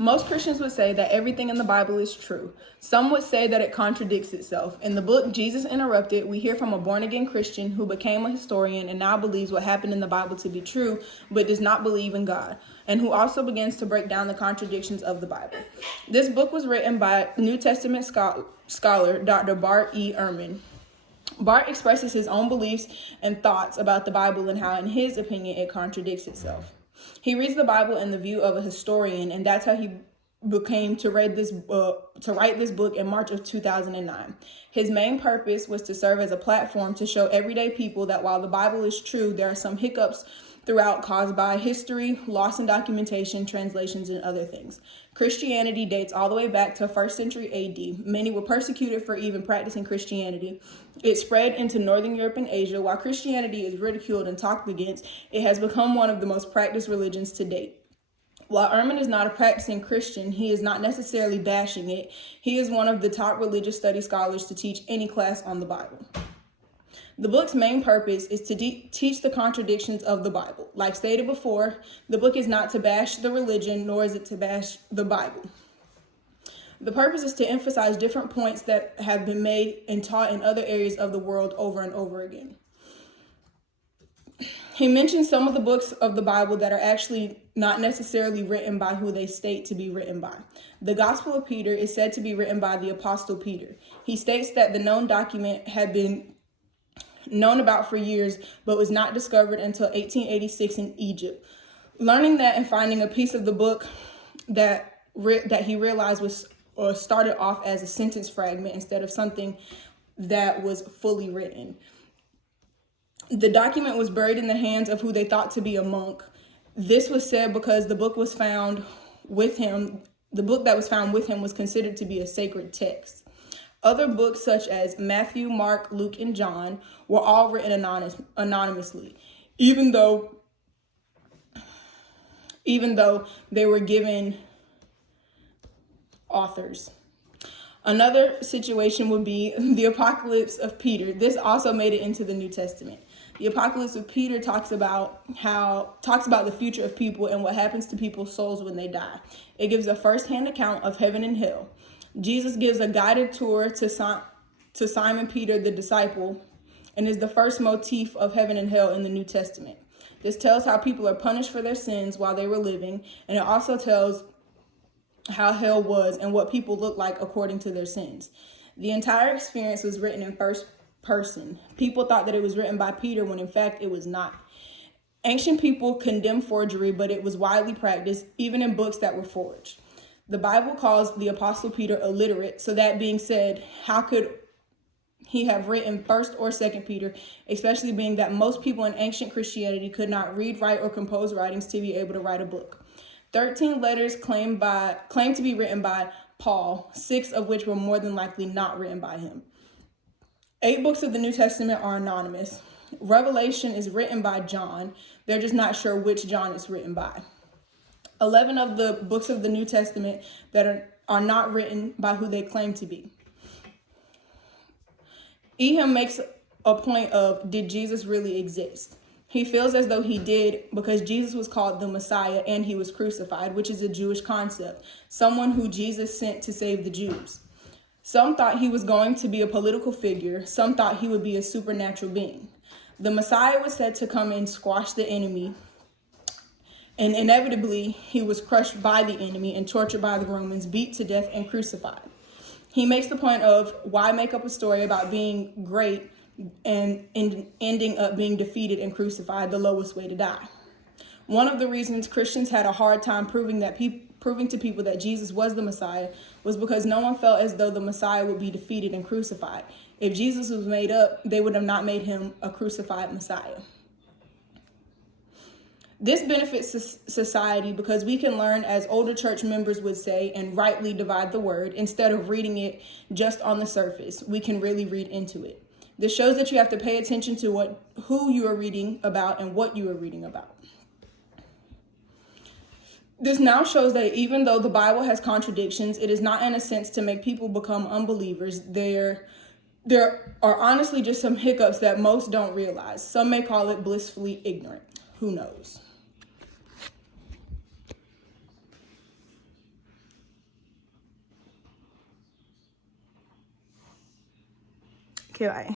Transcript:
Most Christians would say that everything in the Bible is true. Some would say that it contradicts itself. In the book Jesus Interrupted, we hear from a born-again Christian who became a historian and now believes what happened in the Bible to be true, but does not believe in God, and who also begins to break down the contradictions of the Bible. This book was written by New Testament scholar Dr. Bart E. Ehrman. Bart expresses his own beliefs and thoughts about the Bible and how, in his opinion, it contradicts itself. He reads the Bible in the view of a historian, and that's how he became to write this book in March of 2009. His main purpose was to serve as a platform to show everyday people that while the Bible is true, there are some hiccups throughout caused by history, loss in documentation, translations, and other things. Christianity dates all the way back to 1st century AD. Many were persecuted for even practicing Christianity. It spread into Northern Europe and Asia. While Christianity is ridiculed and talked against, it has become one of the most practiced religions to date. While Ehrman is not a practicing Christian, he is not necessarily bashing it. He is one of the top religious study scholars to teach any class on the Bible. The book's main purpose is to teach the contradictions of the Bible. Like stated before, the book is not to bash the religion, nor is it to bash the Bible. The purpose is to emphasize different points that have been made and taught in other areas of the world over and over again. He mentions some of the books of the Bible that are actually not necessarily written by who they state to be written by. The Gospel of Peter is said to be written by the Apostle Peter. He states that the known document had been known about for years, but was not discovered until 1886 in Egypt. Learning that and finding a piece of the book that he realized was started off as a sentence fragment instead of something that was fully written. The document was buried in the hands of who they thought to be a monk. This was said because the book was found with him. The book that was found with him was considered to be a sacred text. Other books such as Matthew, Mark, Luke, and John were all written anonymously, even though they were given authors. Another situation would be the Apocalypse of Peter. This also made it into the New Testament. The Apocalypse of Peter talks about the future of people and what happens to people's souls when they die. It gives a first-hand account of heaven and hell. Jesus gives a guided tour to Simon Peter, the disciple, and is the first motif of heaven and hell in the New Testament. This tells how people are punished for their sins while they were living, and it also tells how hell was and what people look like according to their sins. The entire experience was written in first person. People thought that it was written by Peter when in fact it was not. Ancient people condemned forgery, but it was widely practiced even in books that were forged. The Bible calls the Apostle Peter illiterate, so that being said, how could he have written 1st or 2nd Peter, especially being that most people in ancient Christianity could not read, write, or compose writings to be able to write a book. 13 letters claimed to be written by Paul, 6 of which were more than likely not written by him. 8 books of the New Testament are anonymous. Revelation is written by John. They're just not sure which John it's written by. 11 of the books of the New Testament that are not written by who they claim to be. Ehem makes a point of, did Jesus really exist? He feels as though he did because Jesus was called the Messiah and he was crucified, which is a Jewish concept, someone who Jesus sent to save the Jews. Some thought he was going to be a political figure. Some thought he would be a supernatural being. The Messiah was said to come and squash the enemy, and inevitably he was crushed by the enemy and tortured by the Romans, beat to death, and crucified. He makes the point of, why make up a story about being great and ending up being defeated and crucified, the lowest way to die? One of the reasons Christians had a hard time proving to people that Jesus was the Messiah was because no one felt as though the Messiah would be defeated and crucified. If Jesus was made up, they would have not made him a crucified Messiah. This benefits society because we can learn, as older church members would say, and rightly divide the word. Instead of reading it just on the surface, we can really read into it. This shows that you have to pay attention to who you are reading about and what you are reading about. This now shows that even though the Bible has contradictions, it is not in a sense to make people become unbelievers. There are honestly just some hiccups that most don't realize. Some may call it blissfully ignorant. Who knows? Okay, bye.